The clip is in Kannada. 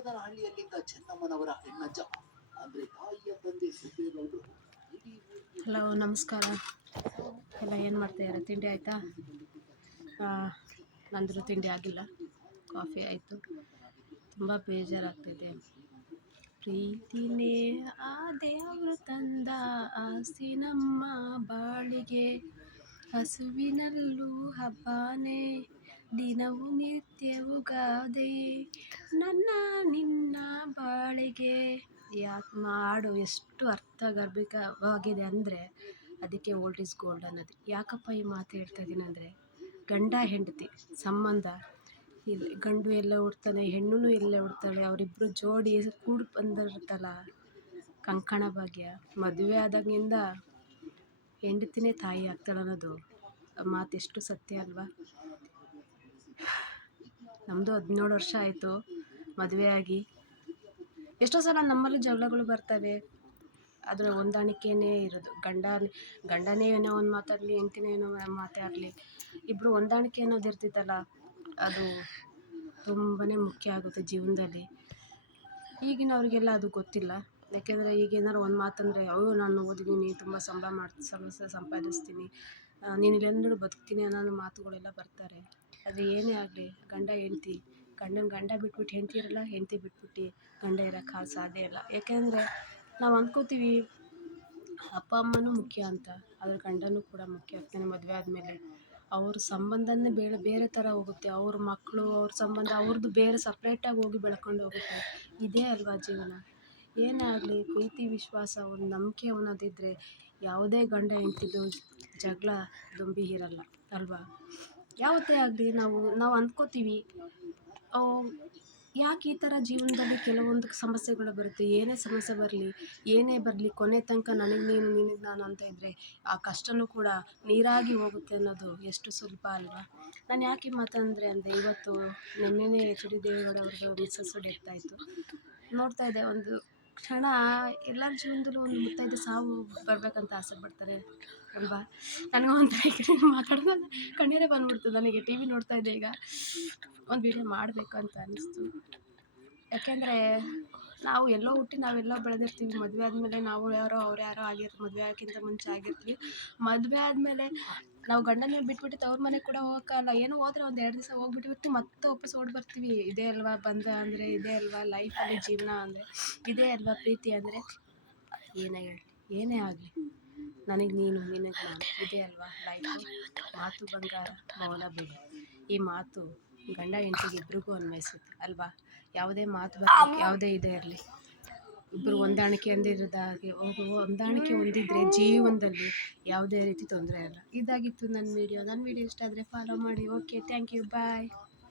ನಾಗದನಹಳ್ಳಿಯಲ್ಲಿದ್ದ ಚೆನ್ನಮ್ಮನವರ ಹೆಣ್ಣಜ್ಜ ಅಂದ್ರೆ ತಾಯಿಯ ತಂದೆ ಸಿದ್ದೇಗೌಡರು ಹಲೋ ನಮಸ್ಕಾರ ಎಲ್ಲ ಏನು ಮಾಡ್ತಾಯಿದ್ದಾರೆ? ತಿಂಡಿ ಆಯಿತಾ? ನಂದು ತಿಂಡಿ ಆಗಿಲ್ಲ, ಕಾಫಿ ಆಯಿತು. ತುಂಬ ಬೇಜಾರಾಗ್ತಿದೆ. ಪ್ರೀತಿನೇ ಆ ದೇವರು ತಂದ ಆಸ್ತಿ ನಮ್ಮ ಬಾಳಿಗೆ, ಹಸುವಿನಲ್ಲೂ ಹಬ್ಬನೇ ದಿನವೂ ನಿತ್ಯವೂ ಗಾದೆ ನನ್ನ ನಿನ್ನ ಬಾಳಿಗೆ. ಹಾಡು ಎಷ್ಟು ಅರ್ಥಗರ್ಭಿತವಾಗಿದೆ ಅಂದರೆ ಅದಕ್ಕೆ ಓಲ್ಡ್ ಈಸ್ ಗೋಲ್ಡ್ ಅನ್ನೋದು. ಯಾಕಪ್ಪ ಈ ಮಾತು ಹೇಳ್ತಾ ಇದ್ದೀನಿ ಅಂದರೆ, ಗಂಡ ಹೆಂಡತಿ ಸಂಬಂಧ ಇಲ್ಲಿ ಗಂಡು ಎಲ್ಲ ಹುಡ್ತಾನೆ, ಹೆಣ್ಣು ಎಲ್ಲ ಹುಡ್ತಾಳೆ, ಅವರಿಬ್ಬರು ಜೋಡಿ ಕೂಡಿ ಬಂದಿರುತ್ತಲ್ಲ, ಕಂಕಣ ಭಾಗ್ಯ. ಮದುವೆ ಆದಾಗಿಂದ ಹೆಂಡತಿನೇ ತಾಯಿ ಆಗ್ತಾಳೆ ಅನ್ನೋದು ಮಾತು ಎಷ್ಟು ಸತ್ಯ ಅಲ್ವಾ? ನಮ್ಮದು 17 ವರ್ಷ ಆಯಿತು ಮದುವೆ ಆಗಿ. ಎಷ್ಟೋ ಸಲ ನಮ್ಮಲ್ಲೂ ಜಗಳಗಳು ಬರ್ತವೆ, ಆದರೆ ಹೊಂದಾಣಿಕೆಯೇ ಇರೋದು. ಗಂಡನೇ ಏನೋ ಒಂದು ಮಾತಾಡಲಿ, ಹೆಂಡ್ತಿನೇ ಏನೋ ಮಾತಾಡಲಿ, ಇಬ್ಬರು ಹೊಂದಾಣಿಕೆ ಅನ್ನೋದು ಇರ್ತಿತ್ತಲ್ಲ, ಅದು ತುಂಬಾ ಮುಖ್ಯ ಆಗುತ್ತೆ ಜೀವನದಲ್ಲಿ. ಈಗಿನವ್ರಿಗೆಲ್ಲ ಅದು ಗೊತ್ತಿಲ್ಲ. ಯಾಕೆಂದರೆ ಈಗ ಏನಾರು ಒಂದು ಮಾತಂದರೆ, ಅಯ್ಯೋ ನಾನು ಓದಿದ್ದೀನಿ, ತುಂಬ ಸಂಪಾದಿಸ್ತೀನಿ, ನೀನು ಇಲ್ಲೆಂದೂ ಬದುಕ್ತೀನಿ ಅನ್ನೋ ಮಾತುಗಳೆಲ್ಲ ಬರ್ತಾರೆ. ಆದರೆ ಏನೇ ಆಗಲಿ, ಗಂಡ ಬಿಟ್ಬಿಟ್ಟು ಹೆಂಡತಿ ಇರಲ್ಲ, ಹೆಂಡತಿ ಬಿಟ್ಬಿಟ್ಟು ಗಂಡ ಇರೋಕ್ಕೆ ಸಾಧ್ಯ ಇಲ್ಲ. ಯಾಕೆಂದರೆ ನಾವು ಅಂದ್ಕೋತೀವಿ ಅಪ್ಪ ಅಮ್ಮನೂ ಮುಖ್ಯ ಅಂತ, ಆದರೆ ಗಂಡನೂ ಕೂಡ ಮುಖ್ಯ ಆಗ್ತಾನೆ. ಮದುವೆ ಆದಮೇಲೆ ಅವ್ರ ಸಂಬಂಧನೇ ಬೇರೆ ಥರ ಹೋಗುತ್ತೆ. ಅವ್ರ ಮಕ್ಕಳು, ಅವ್ರ ಸಂಬಂಧ ಅವ್ರದ್ದು ಬೇರೆ ಸಪ್ರೇಟಾಗಿ ಹೋಗಿ ಬೆಳ್ಕೊಂಡು ಹೋಗುತ್ತೆ. ಇದೇ ಅಲ್ವಾ ಜೀವನ? ಏನೇ ಆಗಲಿ, ಪ್ರೀತಿ ವಿಶ್ವಾಸ ಒಂದು ನಂಬಿಕೆ ಅನ್ನೋದಿದ್ದರೆ ಯಾವುದೇ ಗಂಡ ಹೆಂಡ್ತಿದು ಜಗಳ ದೊಂಬಿ ಇರಲ್ಲ ಅಲ್ವಾ? ಯಾವತ್ತೇ ಆಗಲಿ ನಾವು ಅಂದ್ಕೋತೀವಿ, ಯಾಕೆ ಈ ಥರ ಜೀವನದಲ್ಲಿ ಕೆಲವೊಂದು ಸಮಸ್ಯೆಗಳು ಬರುತ್ತೆ. ಏನೇ ಸಮಸ್ಯೆ ಬರಲಿ ಕೊನೆ ತನಕ ನನಗೆ ನೀನು ನಿನಗೆ ನಾನು ಅಂತ ಇದ್ದರೆ ಆ ಕಷ್ಟನೂ ಕೂಡ ನೀರಾಗಿ ಹೋಗುತ್ತೆ ಅನ್ನೋದು ಎಷ್ಟು ಸುಲಭ ಅಲ್ವಾ? ನಾನು ಯಾಕೆ ಈ ಮಾತಂದರೆ ಅಂದರೆ, ಇವತ್ತು ನಿನ್ನೆನೇ HD ದೇವೇಗೌಡವ್ರದ್ದು ಮಿಸ್ಸಸ್ ಡೆತ್ ಆಯಿತು. ನೋಡ್ತಾ ಇದ್ದೆ, ಒಂದು ಕ್ಷಣ ಎಲ್ಲರ ಜೀವನದಲ್ಲೂ ಒಂದು ಮುತ್ತೈದೆ ಸಾವು ಬರಬೇಕಂತ ಆಸೆ ಪಡ್ತಾರೆ ಅಲ್ವಾ? ನನಗೆ ಒಂಥರ ಮಾತಾಡಿದಾಗ ಕಣ್ಣೀರೇ ಬಂದ್ಬಿಡ್ತು. ನನಗೆ TV ನೋಡ್ತಾ ಇದ್ದೆ, ಈಗ ಒಂದು ವಿಡಿಯೋ ಮಾಡಬೇಕು ಅಂತ ಅನ್ನಿಸ್ತು. ಯಾಕೆಂದರೆ ನಾವು ಎಲ್ಲೋ ಹುಟ್ಟಿ ನಾವೆಲ್ಲೋ ಬೆಳೆದಿರ್ತೀವಿ. ಮದುವೆ ಆದಮೇಲೆ ನಾವು ಯಾರೋ ಅವ್ರು ಯಾರೋ ಆಗಿರ್ತೀವಿ. ಮದುವೆ ಆಗೋಕ್ಕಿಂತ ಮುಂಚೆ ಆಗಿರ್ತೀವಿ. ಮದುವೆ ಆದಮೇಲೆ ನಾವು ಗಂಡನ ಬಿಟ್ಬಿಟ್ಟು ತವ್ರ ಮನೆಗೆ ಕೂಡ ಹೋಗೋಕ್ಕಲ್ಲ. ಏನೋ ಹೋದರೆ ಒಂದು 2 ದಿವಸ ಹೋಗ್ಬಿಟ್ಟು ಮತ್ತೆ ವಾಪಸ್ ಓಡಿ ಬರ್ತೀವಿ. ಇದೇ ಅಲ್ವಾ ಬಂಧ ಅಂದರೆ? ಇದೇ ಅಲ್ವಾ ಲೈಫಲ್ಲಿ ಜೀವನ ಅಂದರೆ? ಇದೇ ಅಲ್ವಾ ಪ್ರೀತಿ ಅಂದರೆ? ಏನೇ ಆಗಲಿ ನನಗೆ ನೀನು ನಿನಗೆ ನಾನು, ಇದೇ ಅಲ್ವಾ ಲೈಫು? ಮಾತು ಬಂಗಾರ ಮೌನ ಬಿಡು. ಈ ಮಾತು ಗಂಡ ಹೆಂಡತಿಗೆ ಇಬ್ರಿಗೂ ಅನ್ವಯಿಸುತ್ತೆ ಅಲ್ವಾ? ಯಾವುದೇ ಮಾತು ಬರಲಿ, ಯಾವುದೇ ಇದೇ ಇರಲಿ, ಇಬ್ಬರು ಹೊಂದಾಣಿಕೆ ಹೊಂದಾಣಿಕೆ ಹೊಂದಿದ್ರೆ ಜೀವನದಲ್ಲಿ ಯಾವುದೇ ರೀತಿ ತೊಂದರೆ ಇಲ್ಲ. ಇದಾಗಿತ್ತು ನನ್ನ ವಿಡಿಯೋ ಇಷ್ಟ ಆದರೆ ಫಾಲೋ ಮಾಡಿ. Okay, thank you, bye.